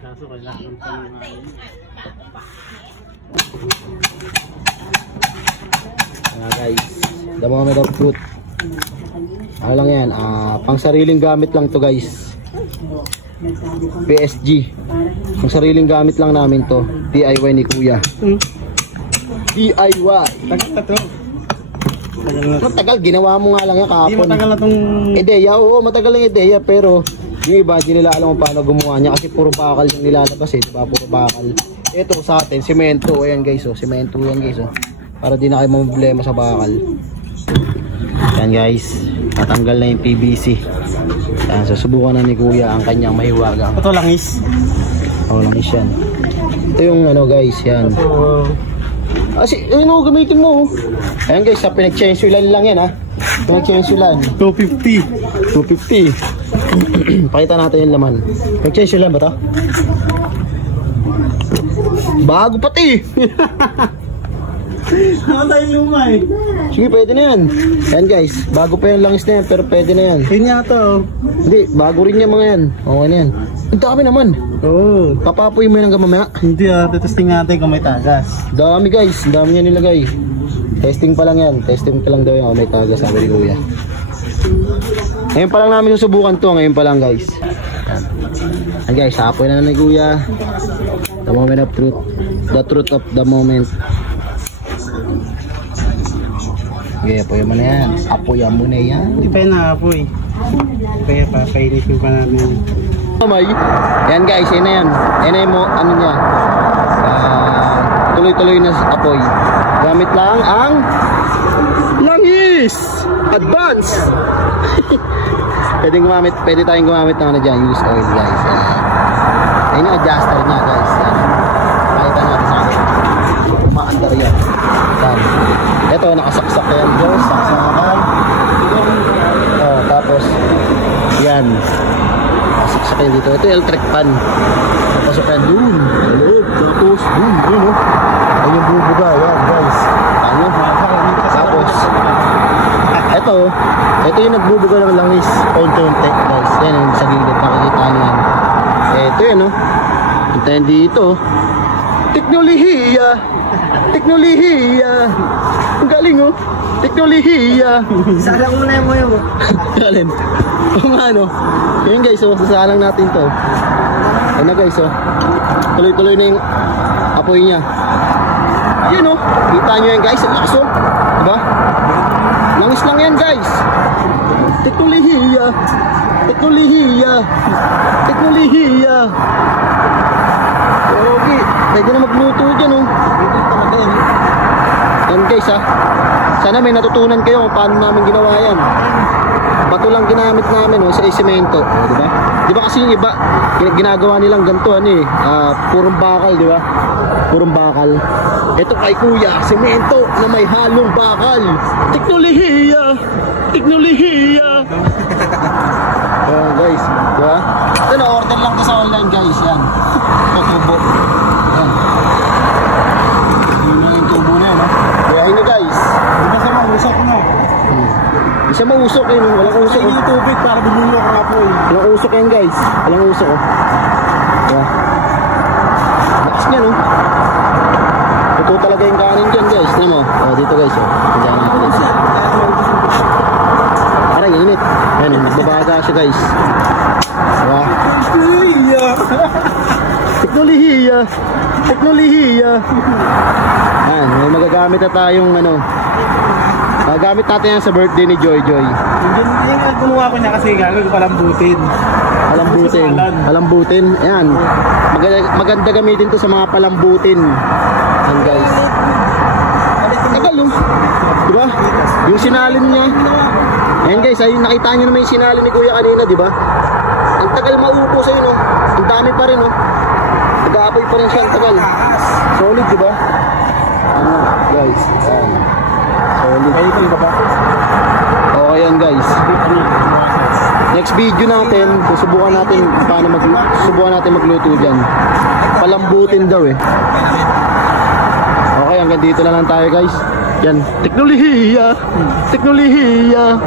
Kaso kailangan pa ng guys, the moment of truth. Ano lang yan, pang sariling gamit lang to guys. PSG. Pang sariling gamit lang namin to. DIY ni Kuya. DIY. Matagal, ginawa mo nga lang yan kahapon. Hindi matagal na tong ideya, oo, matagal lang ideya, pero yung iba, hindi nila alam kung paano gumawa niya kasi puro bakal yung nilalabas eh, diba? Puro bakal. Ito sa atin, simento, ayan guys, oh, simento yan guys, oh. Para di na kayo problema sa bakal. Yan guys, natanggal na yung PVC. Yan, susubukan na ni Kuya ang kanyang mahiwagang. ito langis. Oo, langis yan. Ito yung ano guys, yan. Ano, gamitin mo. Ayan guys, sa pinag-chensulan lang yan ha. Pinag-chensulan. 250. 250. Pakita natin yung laman. Pinag-chensulan ba ito? Bago pati. Ano tayo luma eh? Sige, pwede na yan. Ayan guys, bago pa yung langis na yan, pero pwede na yan. Yun nga to. Hindi, bago rin yung mga yan. Okay na yan. Ang dami naman. Oo. Papapoy mo yung hanggang mamaya. Hindi testing natin kung may tagas. Dami guys, dami niya nilagay. Testing pa lang yan. Testing pa lang daw yung may tagas, sabi ni Kuya. Ngayon pa lang namin susubukan to. Ngayon pa lang guys. Ayan guys, apoy na ni Kuya. The moment of truth. The truth of the moment. Okay, apoy mo na yan. Apoyan mo na yan. Hindi pa yun naapoy. Kaya papainisin pa namin. May, yan guys, yan na yan. Yan na yung ano niya. Tuloy-tuloy na apoy. Gamit lang ang langis! Advance! Pwede tayong gumamit ng ano dyan, use oil guys. Ayun yung adjuster niya guys. Pakita natin sa akin. Umaandar yan. Ito, nakasaksak yan guys. Saksakan. Tapos, yan. Nakasaksak yan dito. Ito yung electric pan. Napasok yan dun. Tapos, dun. Ayun yung bubuga. Yan guys. Ano? Tapos, ito yung nagbubuga ng langis. Unti-unti guys. Yan yung sa gilid. Nakikita nyo yan. Ito yan oh. Ito yan dito. Teknolohiya. Teknolohiya. Ang galing oh. Teknolohiya. Salang mo na mo yun. Galing. O nga no. Yun guys oh. Sasalang natin to. Ano guys oh. Tuloy-tuloy na yung apoy niya. Yun oh. Kita nyo yan guys. Ang lakas oh. Diba? Langis lang yan guys. Teknolohiya. Teknolohiya. Teknolohiya. Okay. Pwede na magluto dyan oh. Yan guys ha. Sana may natutunan kayo kung paano namin ginawa yan. Bato lang ginamit namin oh, sa semento. Diba? Diba kasi yung iba ginagawa nilang ganito ano eh. Purong bakal diba? Purong bakal. Ito kay Kuya, semento na may halong bakal. Teknolohiya. Teknolohiya. Guys, diba? Ito na order lang to sa online guys. Yan. Ito tubo. Yan. Yun na yung tubo na yan. Kaya yun guys. Di ba sa mausok na? Isa mausok yun. Walang usok. Hindi yung tubig para bumulok ang apoy. Walang usok yan guys. Walang usok oh. Diba? Lakas niya no. Ito talaga yung kanin dyan guys. Tignan mo. Dito guys oh. Diyan natin guys. Aray, init. Yan, magbabaga siya guys. Diba? Teknolohiya. Teknolohiya. Yan, may magagamit na tayong ano. Magagamit natin yan sa birthday ni Joy Joy. Hindi nga gumawa ko niya kasi gagawin ko palambutin. Palambutin. Palambutin. Ayan. Maganda gamitin to sa mga palambutin. Yan guys. Tagal oh. Diba? Yung sinalin niya. Ayan guys, ayun, nakita nyo naman yung sinalin ni Kuya kanina, diba? Ang tagal maubos ayun oh. Ang dami pa rin oh. Nag-aapoy pa rin siya, ang tagal. Solid diba? Guys. Ayan. Solid. Okay yan guys. Next video natin, susubukan natin paano magluto dyan. Palambutin daw eh. Okay, hanggang dito na lang tayo guys. Yan, teknolohiya. Teknolohiya.